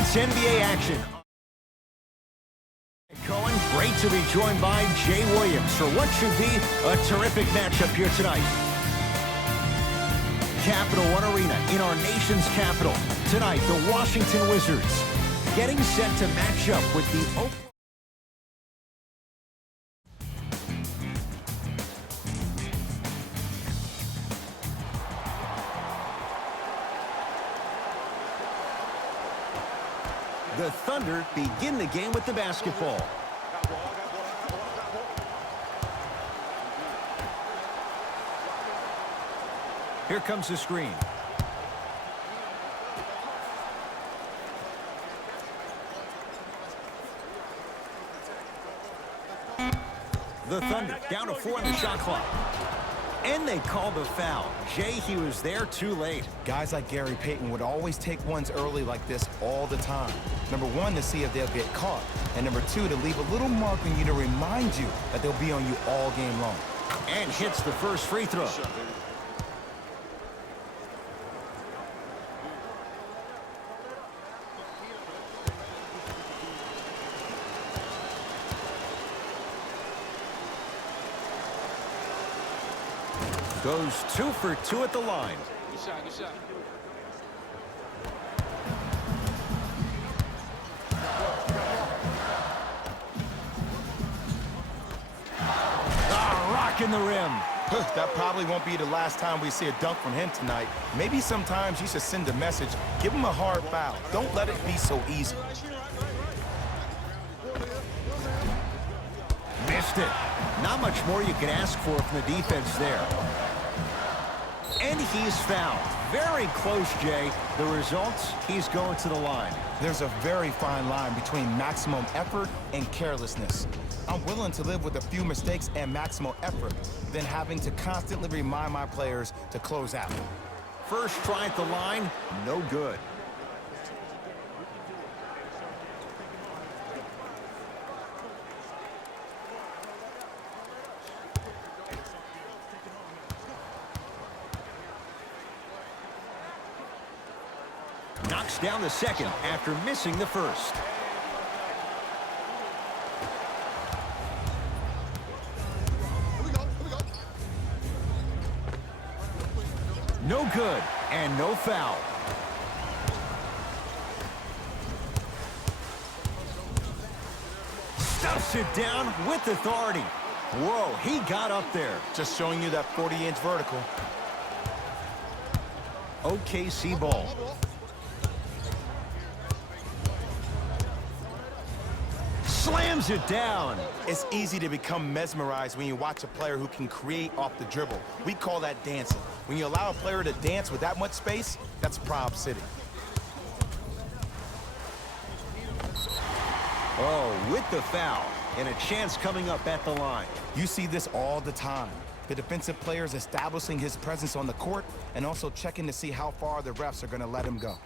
It's NBA action. Cohen, great to be joined by Jay Williams for what should be a terrific matchup here tonight. Capital One Arena in our nation's capital. Tonight, the Washington Wizards getting set to match up with the Oklahoma. The Thunder begin the game with the basketball. Here comes the screen. The Thunder down to 4 on the shot clock. And they call the foul. Jay, he was there too late. Guys like Gary Payton would always take ones early like this all the time. Number one, to see if they'll get caught. And number two, to leave a little mark on you to remind you that they'll be on you all game long. And hits the first free throw. Goes 2 for 2 at the line. Good shot, good shot. Rocking the rim. That probably won't be the last time we see a dunk from him tonight. Maybe sometimes you should send a message. Give him a hard foul. Don't let it be so easy. Missed it. Not much more you can ask for from the defense there. And he's fouled. Very close, Jay. The results, he's going to the line. There's a very fine line between maximum effort and carelessness. I'm willing to live with a few mistakes and maximal effort than having to constantly remind my players to close out. First try at the line, no good. Knocks down the second after missing the first. No good, and no foul. Stuffs it down with authority. Whoa, he got up there. Just showing you that 40-inch vertical. OKC ball. Slams it down. It's easy to become mesmerized when you watch a player who can create off the dribble. We call that dancing. When you allow a player to dance with that much space, that's Prob City. Oh, with the foul. And a chance coming up at the line. You see this all the time. The defensive player is establishing his presence on the court and also checking to see how far the refs are going to let him go.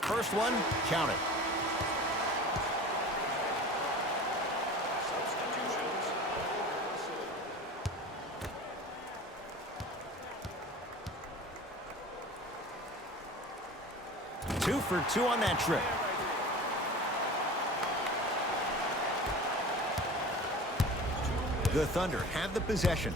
First one, count it. Two for 2 on that trip. The Thunder have the possession.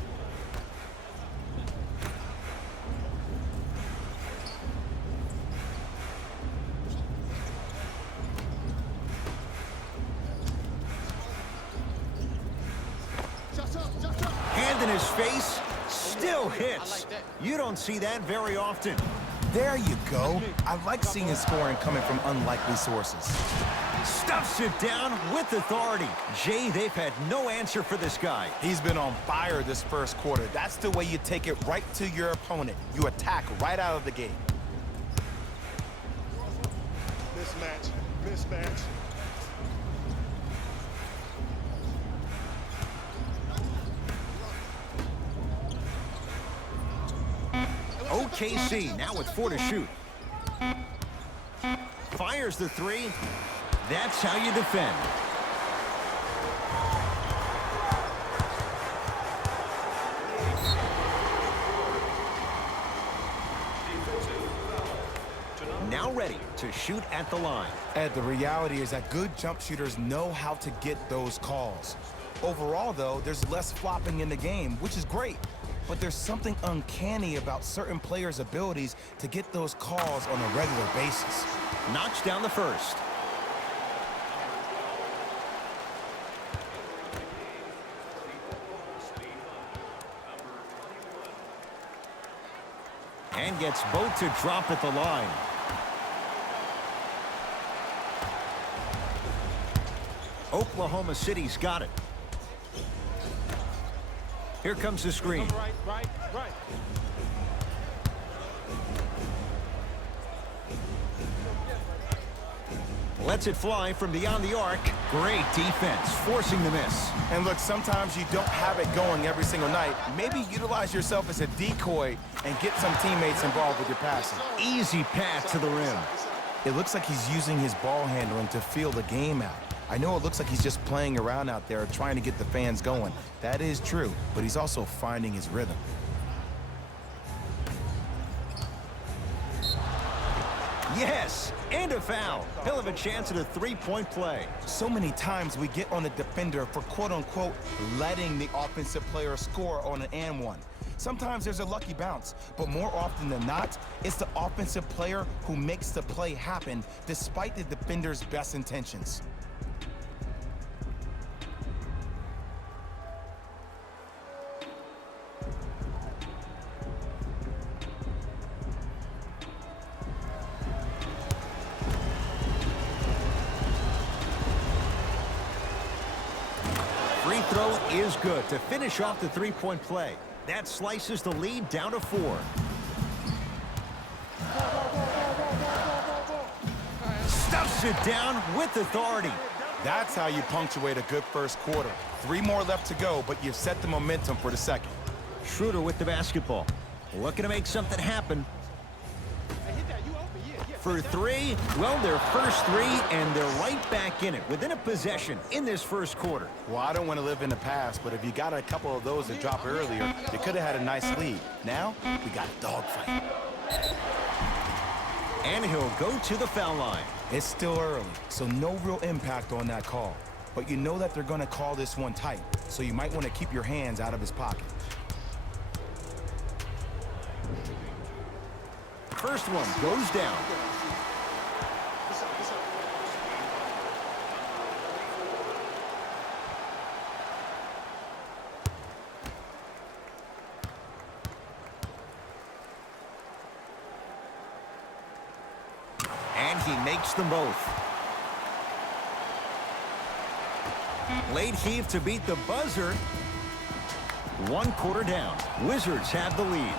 Hand in his face, still hits. You don't see that very often. There you go. I like seeing his scoring coming from unlikely sources. Stuffs it down with authority. Jay, they've had no answer for this guy. He's been on fire this first quarter. That's the way you take it right to your opponent. You attack right out of the gate. Mismatch. OKC now with 4 to shoot. Fires the 3. That's how you defend. now ready to shoot at the line. Ed, the reality is that good jump shooters know how to get those calls. Overall, though, there's less flopping in the game, which is great. But there's something uncanny about certain players' abilities to get those calls on a regular basis. Knocks down the first. And gets both to drop at the line. Oklahoma City's got it. Here comes the screen. Right. Lets it fly from beyond the arc. Great defense, forcing the miss. And look, sometimes you don't have it going every single night. Maybe utilize yourself as a decoy and get some teammates involved with your passing. Easy pass to the rim. It looks like he's using his ball handling to feel the game out. I know it looks like he's just playing around out there trying to get the fans going. That is true, but he's also finding his rhythm. Yes, and a foul. He'll have a chance at a three-point play. So many times we get on the defender for quote-unquote letting the offensive player score on an and one. Sometimes there's a lucky bounce, but more often than not, it's the offensive player who makes the play happen despite the defender's best intentions. Free throw is good to finish off the three-point play. That slices the lead down to 4. Stuffs it down with authority. That's how you punctuate a good first quarter. 3 more left to go, but you've set the momentum for the second. Schroeder with the basketball. Looking to make something happen. For 3, well, their first 3, and they're right back in it within a possession in this first quarter. Well, I don't want to live in the past, but if you got a couple of those that dropped earlier, they could have had a nice lead. Now, we got a dogfight. And he'll go to the foul line. It's still early, so no real impact on that call. But you know that they're going to call this one tight, so you might want to keep your hands out of his pocket. First one goes down. And he makes them both. Late heave to beat the buzzer. 1 quarter down. Wizards have the lead.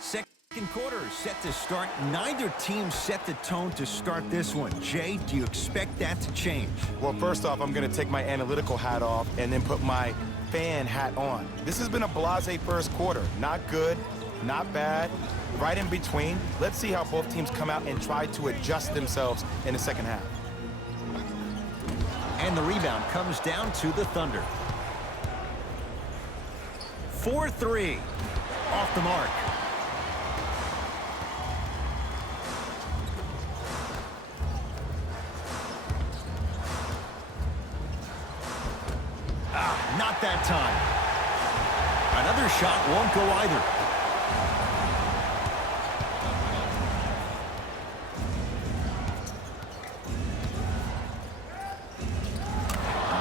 Second quarter is set to start. Neither team set the tone to start this one. Jay, do you expect that to change? Well, first off, I'm going to take my analytical hat off and then put my fan hat on. This has been a blasé first quarter. Not good, not bad, right in between. Let's see how both teams come out and try to adjust themselves in the second half. And the rebound comes down to the Thunder. 4-3. Off the mark. Not that time. Another shot won't go either.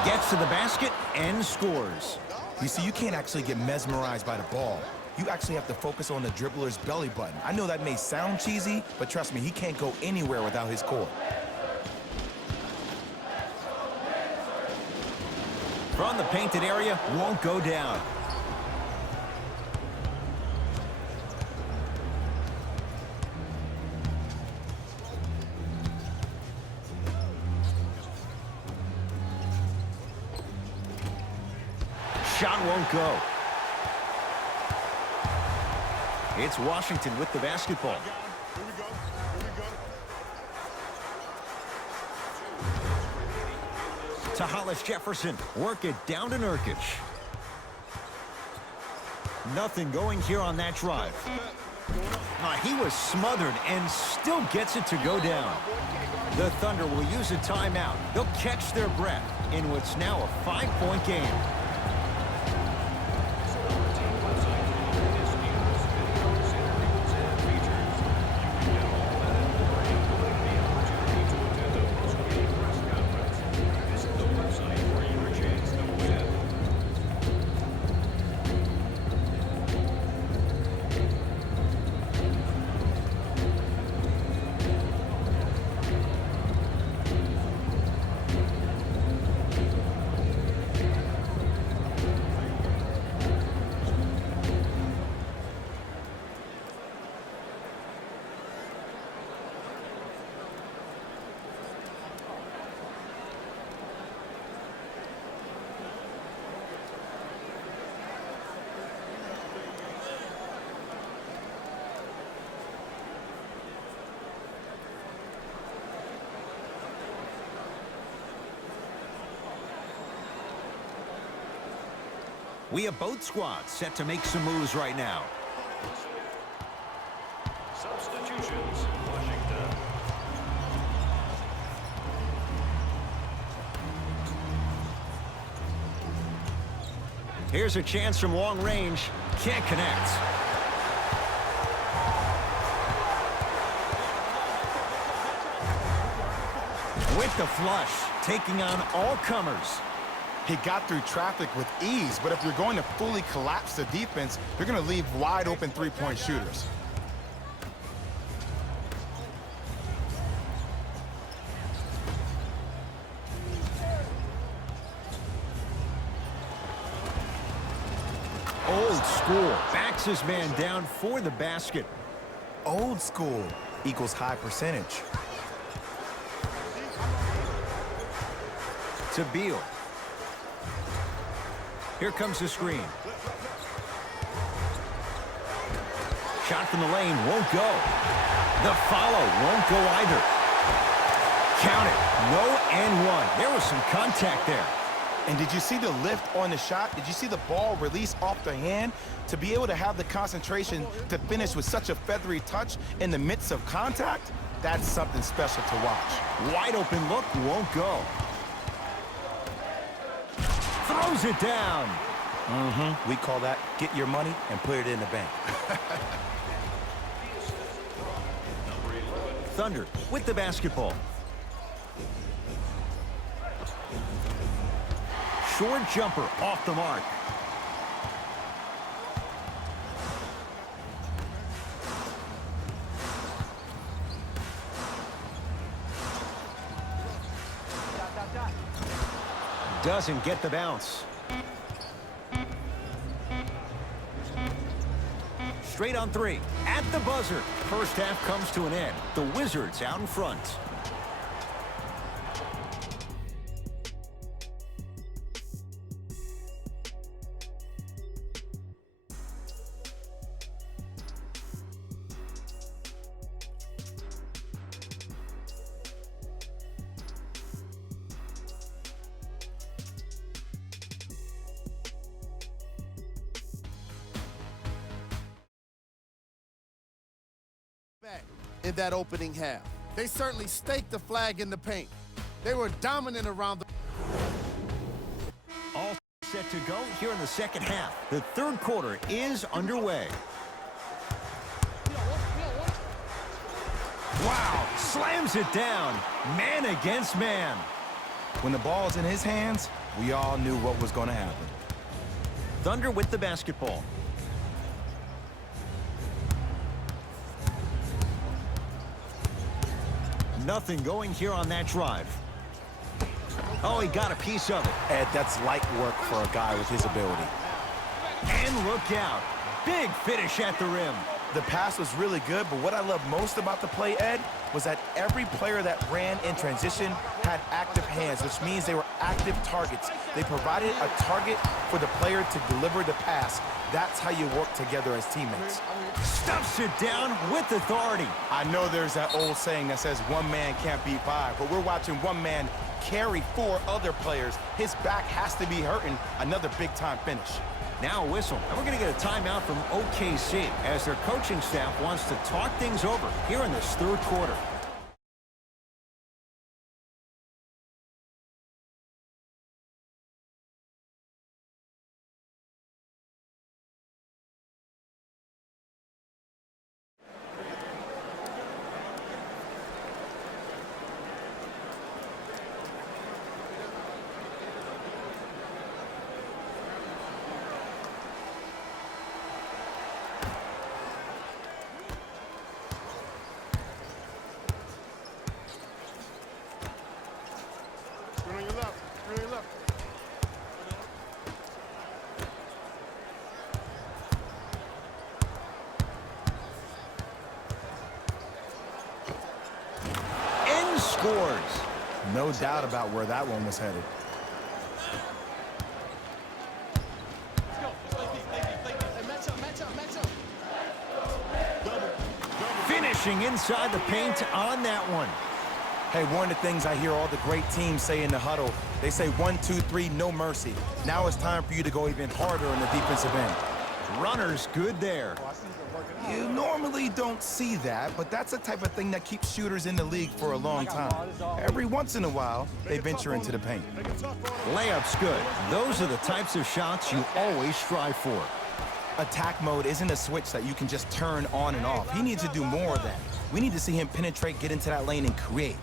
Gets to the basket and scores. You see, you can't actually get mesmerized by the ball. You actually have to focus on the dribbler's belly button. I know that may sound cheesy, but trust me, he can't go anywhere without his core. From the painted area, won't go down. Shot won't go. It's Washington with the basketball. To Hollis Jefferson. Work it down to Nurkic. Nothing going here on that drive. He was smothered and still gets it to go down. The Thunder will use a timeout. They'll catch their breath in what's now a 5-point game. We have both squads set to make some moves right now. Substitutions, Washington. Here's a chance from long range. Can't connect. With the flush, taking on all comers. He got through traffic with ease, but if you're going to fully collapse the defense, you're going to leave wide open three-point shooters. Old school. Backs his man down for the basket. Old school equals high percentage. To Beal. Here comes the screen. Shot from the lane won't go. The follow won't go either. Count it. No and one. There was some contact there. And did you see the lift on the shot? Did you see the ball release off the hand? To be able to have the concentration to finish with such a feathery touch in the midst of contact, that's something special to watch. Wide open look won't go. Throws it down. We call that get your money and put it in the bank. Thunder with the basketball. Short jumper off the mark. Doesn't get the bounce. Straight on three. At the buzzer. First half comes to an end. The Wizards out in front. In that opening half, they certainly staked the flag in the paint. They were dominant around the... All set to go here in the second half. The third quarter is underway. Wow, slams it down. Man against man. When the ball's in his hands, we all knew what was going to happen. Thunder with the basketball. Nothing going here on that drive. Oh, he got a piece of it. Ed, that's light work for a guy with his ability. And look out. Big finish at the rim. The pass was really good, but what I love most about the play, Ed, was that every player that ran in transition had active hands, which means they were active targets. They provided a target for the player to deliver the pass. That's how you work together as teammates. Stuffs it down with authority. I know there's that old saying that says one man can't beat five, but we're watching one man carry four other players. His back has to be hurting. Another big-time finish. Now a whistle, and we're going to get a timeout from OKC as their coaching staff wants to talk things over here in this third quarter. Scores. No doubt about where that one was headed. Finishing inside the paint on that one. Hey, one of the things I hear all the great teams say in the huddle, they say 1, 2, 3, no mercy. Now it's time for you to go even harder in the defensive end. Runners good there. You normally don't see that, but that's the type of thing that keeps shooters in the league for a long time. Every once in a while, they venture into the paint. Layup's good. Those are the types of shots you always strive for. Attack mode isn't a switch that you can just turn on and off. He needs to do more of that. We need to see him penetrate, get into that lane, and create.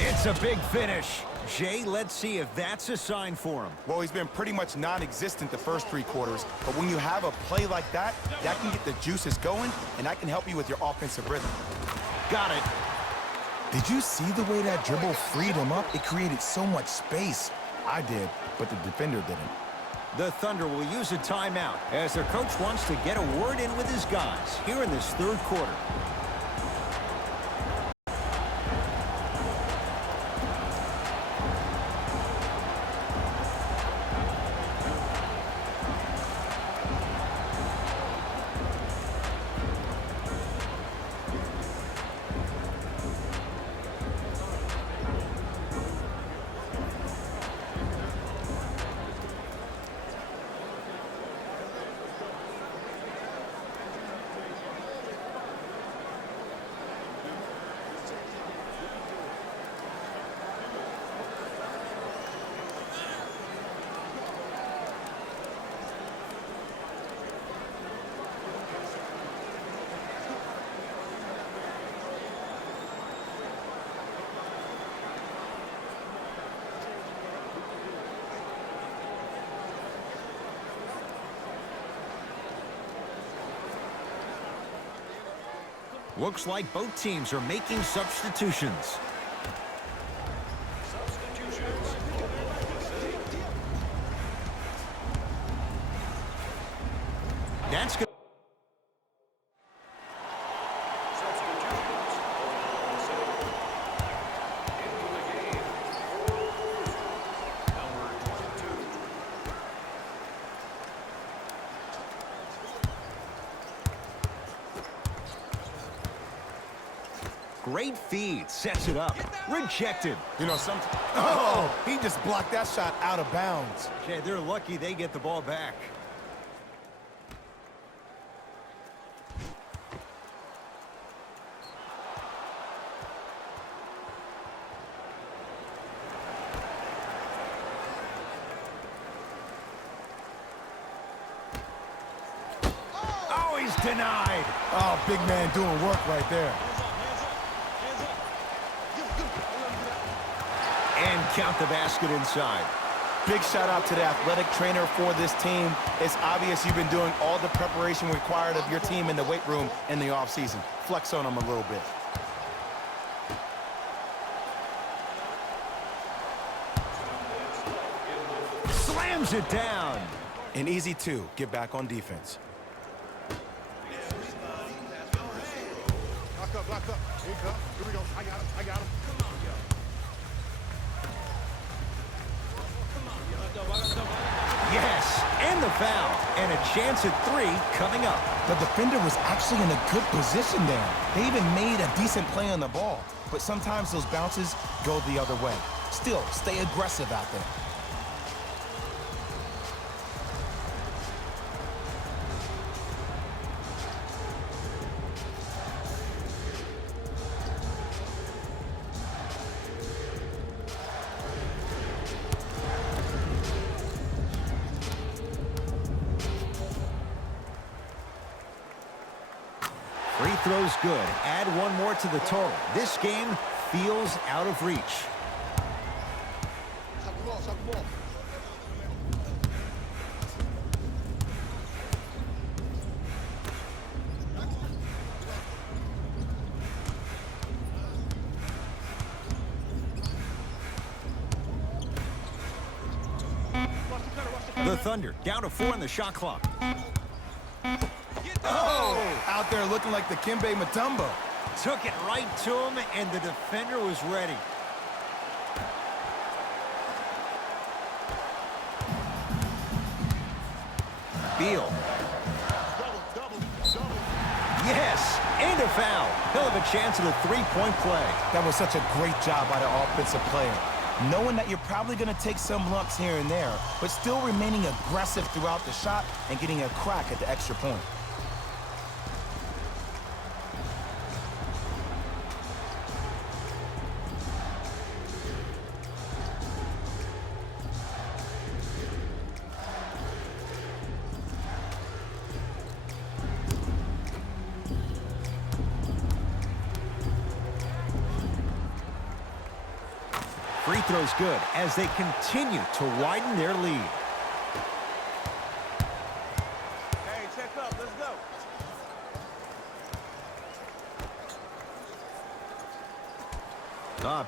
It's a big finish. Jay, let's see if that's a sign for him. Well, he's been pretty much non-existent the first 3 quarters, but when you have a play like that, that can get the juices going, and that can help you with your offensive rhythm. Got it. Did you see the way that dribble freed him up? It created so much space. I did, but the defender didn't. The Thunder will use a timeout as their coach wants to get a word in with his guys here in this third quarter. Looks like both teams are making substitutions. That's good. Great feed, sets it up. Rejected. You know, oh, he just blocked that shot out of bounds. Okay, they're lucky they get the ball back. Oh, he's denied. Oh, big man doing work right there. And count the basket inside. Big shout out to the athletic trainer for this team. It's obvious you've been doing all the preparation required of your team in the weight room in the offseason. Flex on them a little bit. Slams it down. An easy 2, get back on defense. Lock up. Here you go. Here we go. I got him. Yes, and the foul. And a chance at 3 coming up. The defender was actually in a good position there. They even made a decent play on the ball. But sometimes those bounces go the other way. Still, stay aggressive out there. Free throw's good. Add 1 more to the total. This game feels out of reach. The Thunder down to 4 in the shot clock. Oh! Out there looking like the Kimbe Mutombo. Took it right to him, and the defender was ready. Beal. Yes, and a foul. He'll have a chance at a 3-point play. That was such a great job by the offensive player. Knowing that you're probably going to take some lumps here and there, but still remaining aggressive throughout the shot and getting a crack at the extra point. Free throw's good as they continue to widen their lead. Hey, check up. Let's go.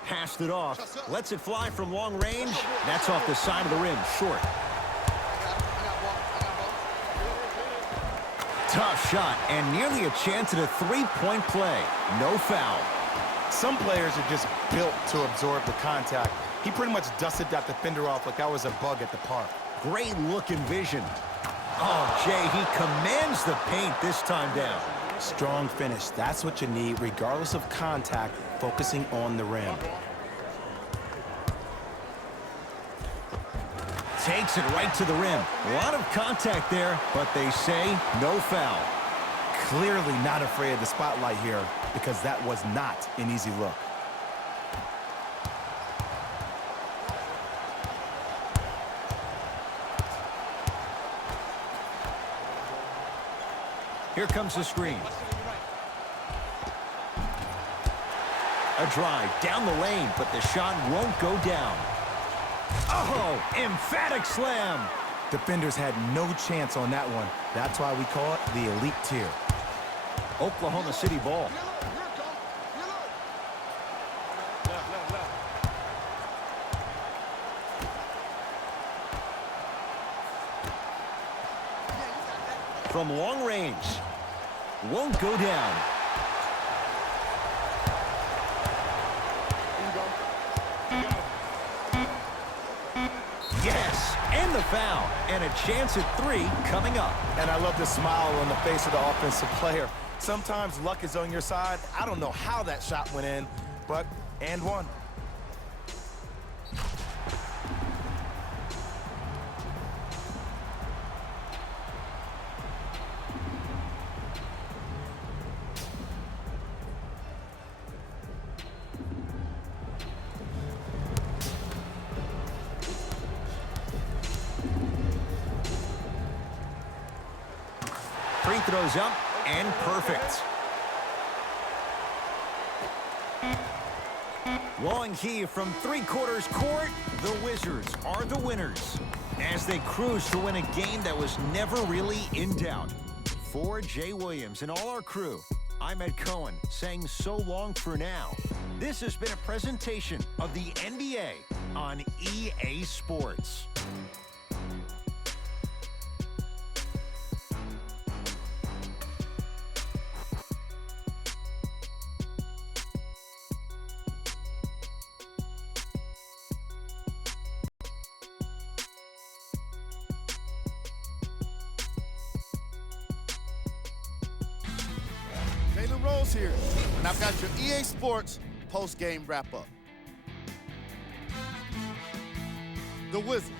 Passed it off. Lets it fly from long range. That's off the side of the rim, short. Tough shot and nearly a chance at a 3-point play. No foul. Some players are just built to absorb the contact. He pretty much dusted that defender off like that was a bug at the park. Great look and vision. Oh, Jay, he commands the paint this time down. Strong finish. That's what you need, regardless of contact, focusing on the rim. Takes it right to the rim. A lot of contact there, but they say no foul. Clearly not afraid of the spotlight here, because that was not an easy look. Here comes the screen. A drive down the lane, but the shot won't go down. Oh, emphatic slam. Defenders had no chance on that one. That's why we call it the elite tier. Oklahoma City ball. From long range. Won't go down. Yes, and the foul. And a chance at 3 coming up. And I love the smile on the face of the offensive player. Sometimes luck is on your side. I don't know how that shot went in, but and one. Free throws up and perfect. Long heave from 3/4 court. The Wizards are the winners as they cruise to win a game that was never really in doubt. For Jay Williams and all our crew, I'm Ed Cohen saying so long for now. This has been a presentation of the NBA on EA Sports. Jalen Rose here, and I've got your EA Sports post-game wrap-up. The Wizards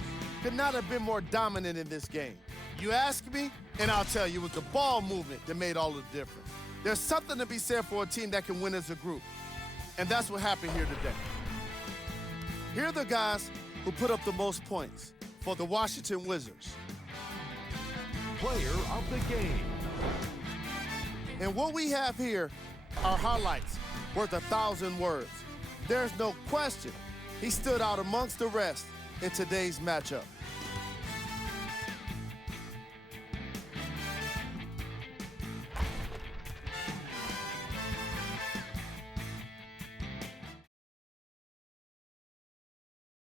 could not have been more dominant in this game. You ask me, and I'll tell you, it was the ball movement that made all the difference. There's something to be said for a team that can win as a group, and that's what happened here today. Here are the guys who put up the most points for the Washington Wizards. Player of the game. And what we have here are highlights worth 1,000 words. There's no question he stood out amongst the rest in today's matchup.